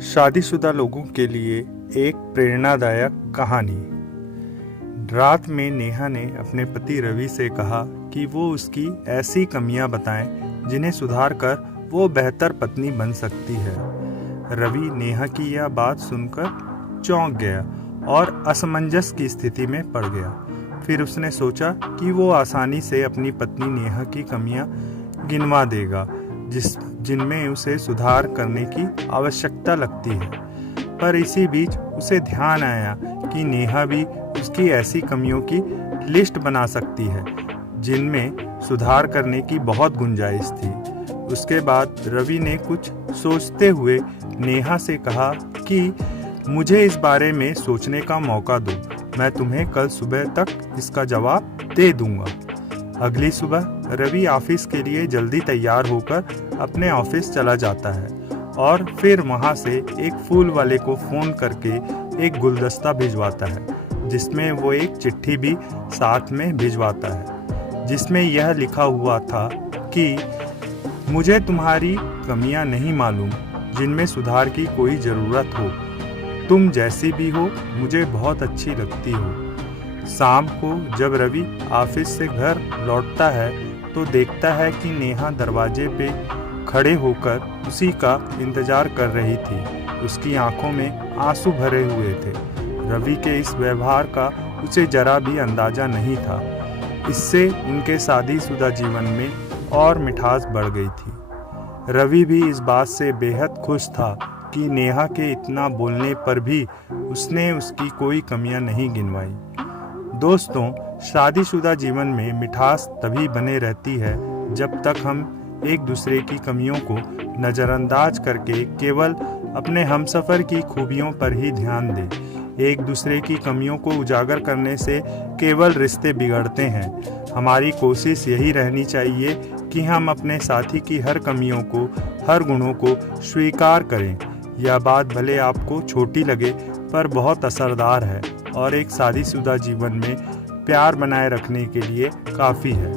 शादीशुदा लोगों के लिए एक प्रेरणादायक कहानी। रात में नेहा ने अपने पति रवि से कहा कि वो उसकी ऐसी कमियां बताएं जिन्हें सुधार कर वो बेहतर पत्नी बन सकती है। रवि नेहा की यह बात सुनकर चौंक गया और असमंजस की स्थिति में पड़ गया। फिर उसने सोचा कि वो आसानी से अपनी पत्नी नेहा की कमियां गिनवा देगा जिनमें उसे सुधार करने की आवश्यकता लगती है। पर इसी बीच उसे ध्यान आया कि नेहा भी उसकी ऐसी कमियों की लिस्ट बना सकती है जिनमें सुधार करने की बहुत गुंजाइश थी। उसके बाद रवि ने कुछ सोचते हुए नेहा से कहा कि मुझे इस बारे में सोचने का मौका दो, मैं तुम्हें कल सुबह तक इसका जवाब दे दूंगा। अगली सुबह रवि ऑफिस के लिए जल्दी तैयार होकर अपने ऑफिस चला जाता है और फिर वहां से एक फूल वाले को फ़ोन करके एक गुलदस्ता भिजवाता है जिसमें वो एक चिट्ठी भी साथ में भिजवाता है जिसमें यह लिखा हुआ था कि मुझे तुम्हारी कमियां नहीं मालूम जिनमें सुधार की कोई ज़रूरत हो, तुम जैसी भी हो मुझे बहुत अच्छी लगती हो। शाम को जब रवि ऑफिस से घर लौटता है तो देखता है कि नेहा दरवाजे पे खड़े होकर उसी का इंतजार कर रही थी। उसकी आंखों में आंसू भरे हुए थे। रवि के इस व्यवहार का उसे जरा भी अंदाजा नहीं था। इससे उनके शादीशुदा जीवन में और मिठास बढ़ गई थी। रवि भी इस बात से बेहद खुश था कि नेहा के इतना बोलने पर भी उसने उसकी कोई कमियां नहीं गिनवाई। दोस्तों, शादीशुदा जीवन में मिठास तभी बने रहती है जब तक हम एक दूसरे की कमियों को नज़रअंदाज करके केवल अपने हमसफ़र की खूबियों पर ही ध्यान दें। एक दूसरे की कमियों को उजागर करने से केवल रिश्ते बिगड़ते हैं। हमारी कोशिश यही रहनी चाहिए कि हम अपने साथी की हर कमियों को, हर गुणों को स्वीकार करें। यह बात भले आपको छोटी लगे पर बहुत असरदार है और एक शादीशुदा जीवन में प्यार बनाए रखने के लिए काफ़ी है।